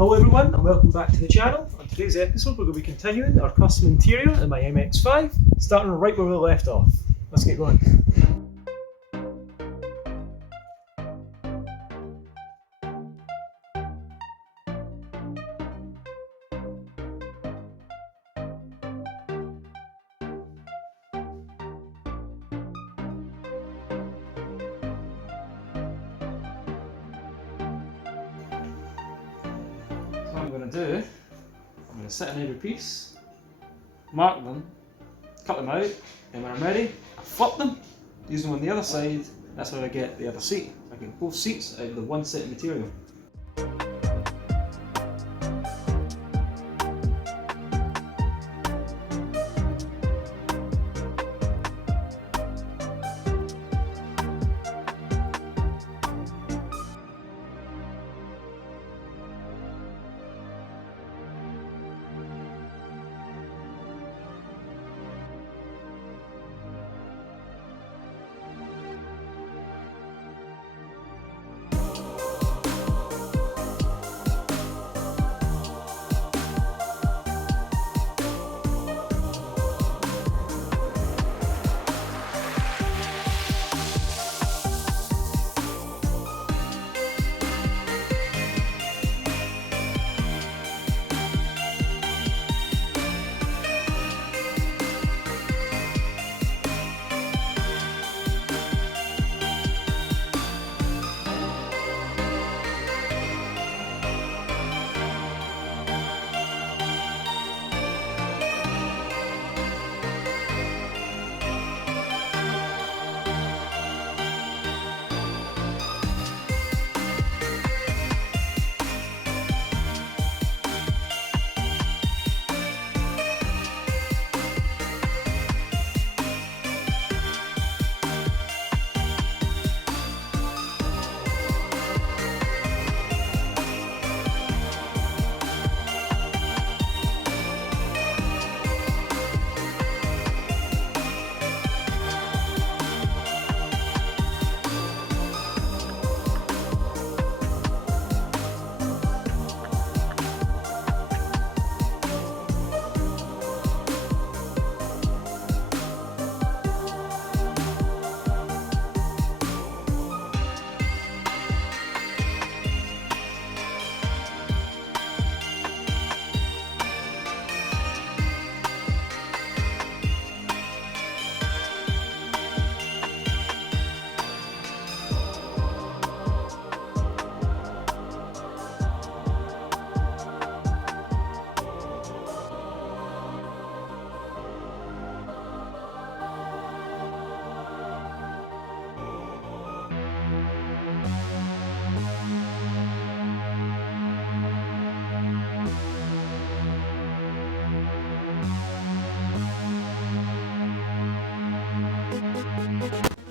Hello everyone and welcome back to the channel. On today's episode we're going to be continuing our custom interior in my MX5, starting right where we left off. Let's get going. What I'm going to do, I'm going to sit in every piece, mark them, cut them out, and when I'm ready, I flip them, use them on the other side. That's how I get the other seat. I get both seats out of the one set of material.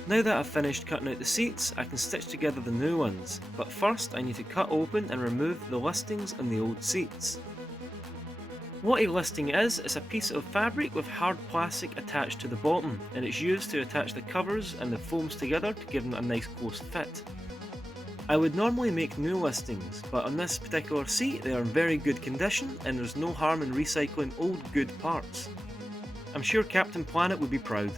Now that I've finished cutting out the seats, I can stitch together the new ones, but first I need to cut open and remove the listings on the old seats. What a listing is a piece of fabric with hard plastic attached to the bottom, and it's used to attach the covers and the foams together to give them a nice close fit. I would normally make new listings, but on this particular seat they are in very good condition and there's no harm in recycling old good parts. I'm sure Captain Planet would be proud.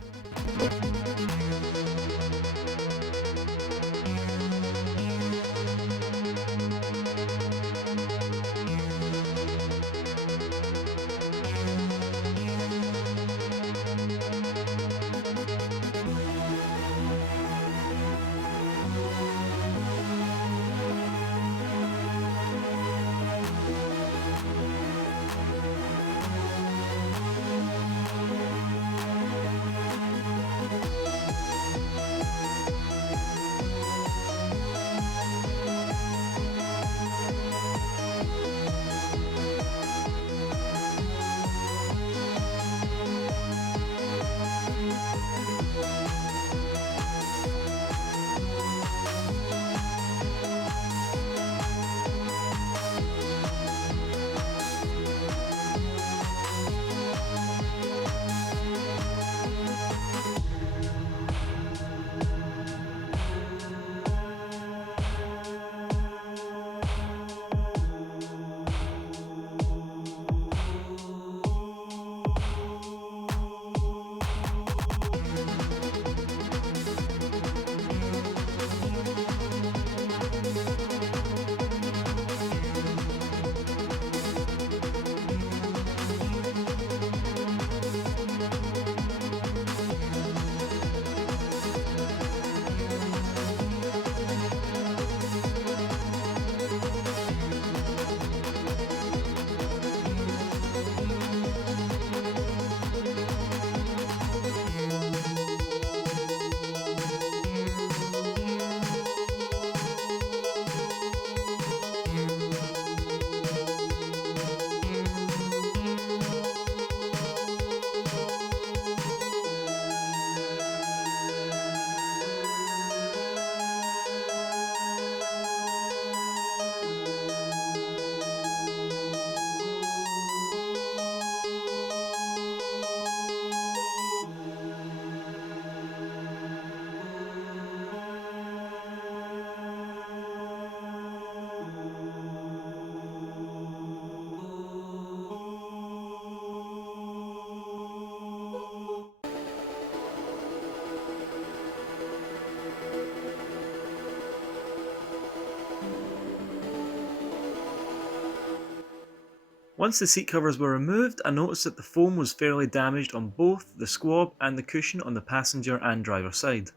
Once the seat covers were removed, I noticed that the foam was fairly damaged on both the squab and the cushion on the passenger and driver side.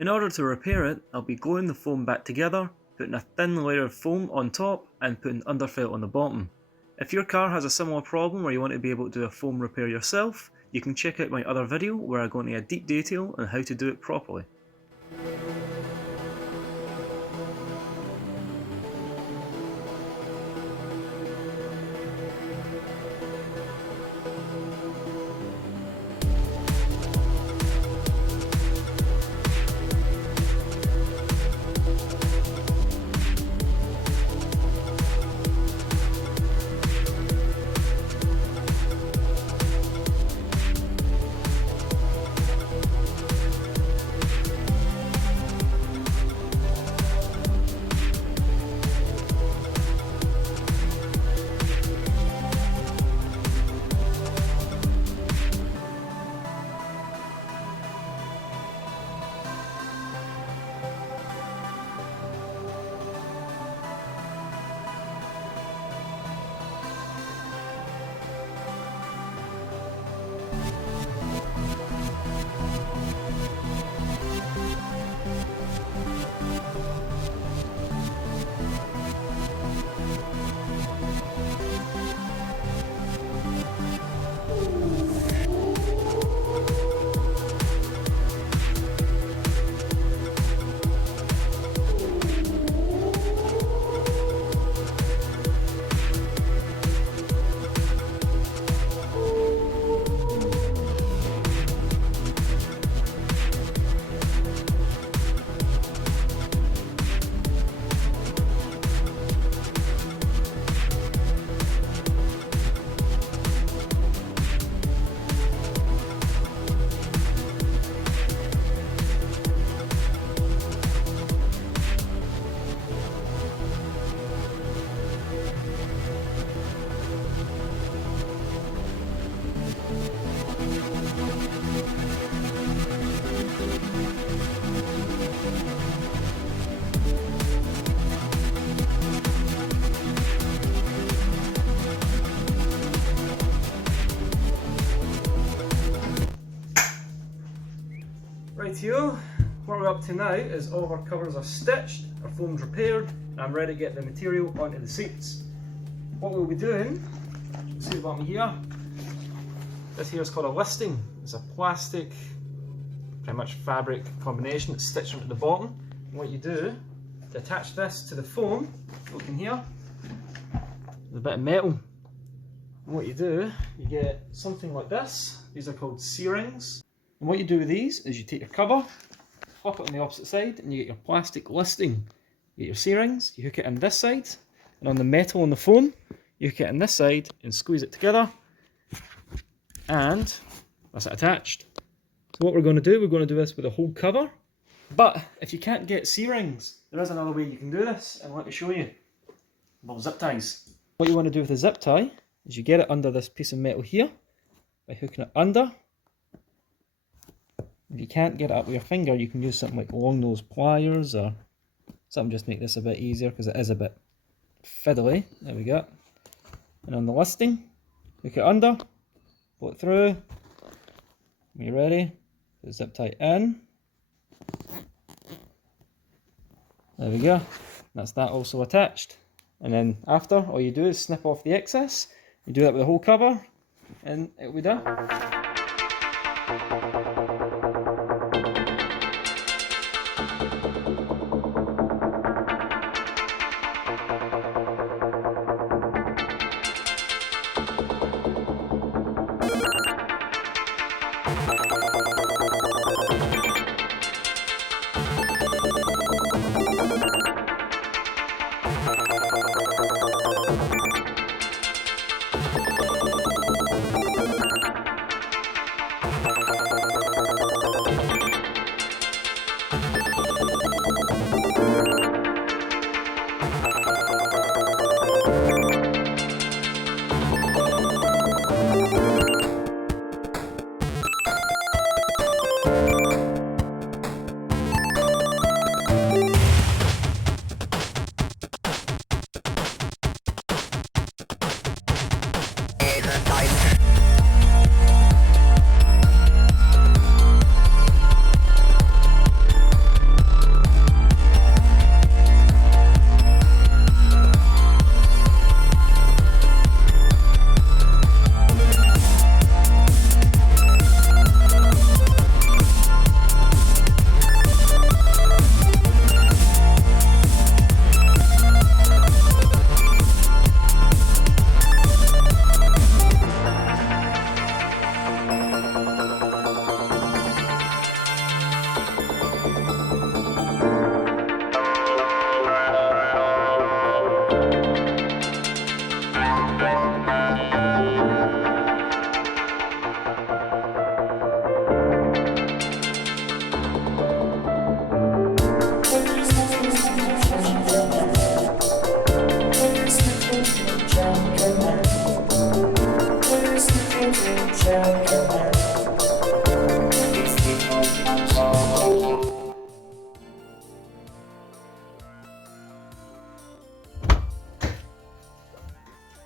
In order to repair it, I'll be gluing the foam back together, putting a thin layer of foam on top and putting underfelt on the bottom. If your car has a similar problem or you want to be able to do a foam repair yourself, you can check out my other video where I go into a deep detail on how to do it properly. Rightio, what we're up to now is all of our covers are stitched, our foam's repaired, and I'm ready to get the material onto the seats. What we'll be doing, you see the bottom here, this here is called a listing. It's a plastic, pretty much fabric combination that's stitched onto the bottom. And what you do, to attach this to the foam, look in here, there's a bit of metal. And what you do, you get something like this. These are called C-rings. And what you do with these is you take your cover, flip it on the opposite side, and you get your plastic listing. You get your C-rings, you hook it on this side, and on the metal on the foam, you hook it on this side and squeeze it together, and that's it attached. So what we're going to do this with a whole cover. But if you can't get C-rings, there is another way you can do this, and let me show you. Well, zip ties. What you want to do with a zip tie is you get it under this piece of metal here by hooking it under. If you can't get it up with your finger, you can use something like long nose pliers or something just to make this a bit easier because it is a bit fiddly. There we go. And on the listing, hook it under, pull it through. When you're ready, put the zip tie in. There we go. That's that also attached. And then after, all you do is snip off the excess. You do that with the whole cover, and it'll be done.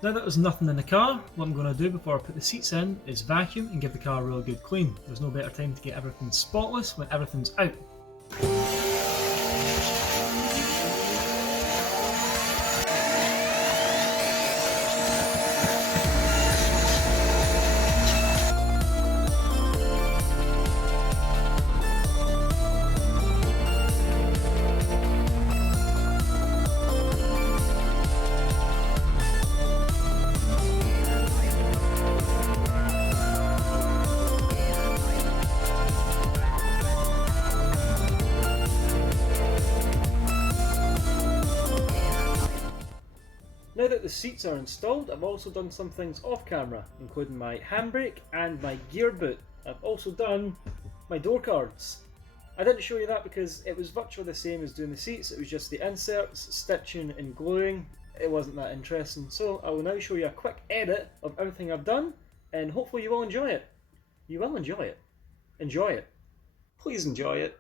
Now that there's nothing in the car, what I'm going to do before I put the seats in is vacuum and give the car a really good clean. There's no better time to get everything spotless when everything's out. Now that the seats are installed, I've also done some things off camera, including my handbrake and my gear boot. I've also done my door cards. I didn't show you that because it was virtually the same as doing the seats, it was just the inserts, stitching and gluing. It wasn't that interesting, so I will now show you a quick edit of everything I've done, and hopefully you will enjoy it. You will enjoy it. Enjoy it. Please enjoy it.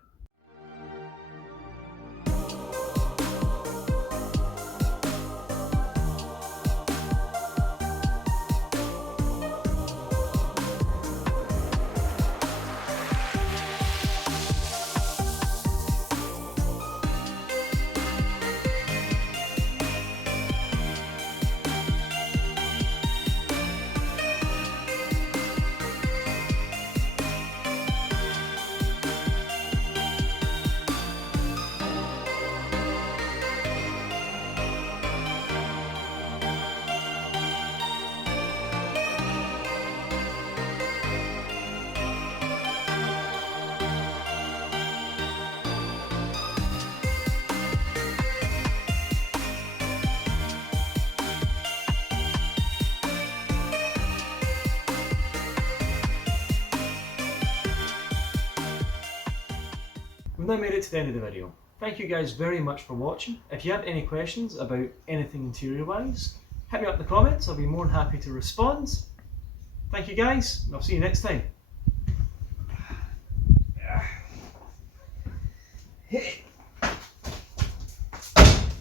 We've now made it to the end of the video. Thank you guys very much for watching. If you have any questions about anything interior wise, hit me up in the comments, I'll be more than happy to respond. Thank you guys, and I'll see you next time.